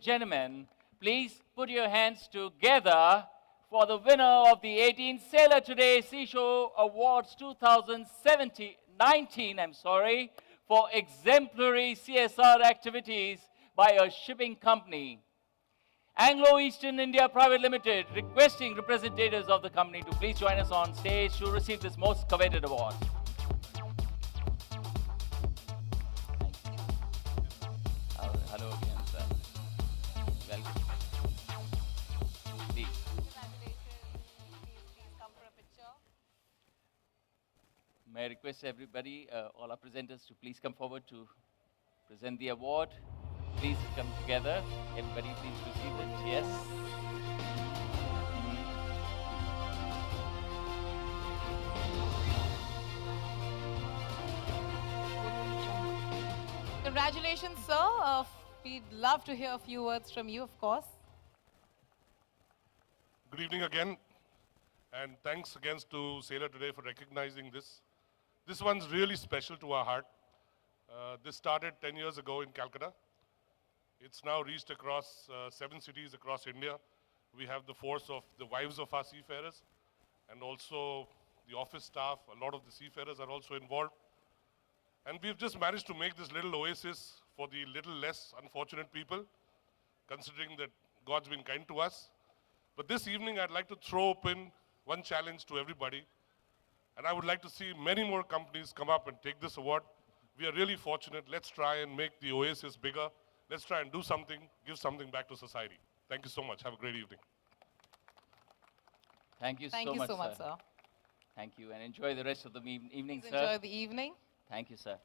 and gentlemen, please put your hands together for the winner of the 18th Sailor Today Seashore Awards 2019, for exemplary CSR activities by a shipping company. Anglo Eastern India Private Limited, requesting representatives of the company to please join us on stage to receive this most coveted award. Hello again, sir. Welcome. Please. Congratulations. Please come for a picture. May I request everybody, all our presenters, to please come forward to present the award. Please come together. Everybody, please receive it. Yes. Congratulations, sir. We'd love to hear a few words from you, of course. Good evening again, and thanks again to Sailor Today for recognizing this. This one's really special to our heart. This started 10 years ago in Calcutta. It's now reached across 7 cities across India. We have the force of the wives of our seafarers and also the office staff. A lot of the seafarers are also involved. And we've just managed to make this little oasis for the little less unfortunate people, considering that God's been kind to us. But this evening, I'd like to throw open one challenge to everybody. And I would like to see many more companies come up and take this award. We are really fortunate. Let's try and make the oasis bigger. Let's try and do something, give something back to society. Thank you so much. Have a great evening. Thank you Thank so you much, so much, sir. Thank you, and enjoy the rest of the evening, Please sir. enjoy the evening. Thank you, sir.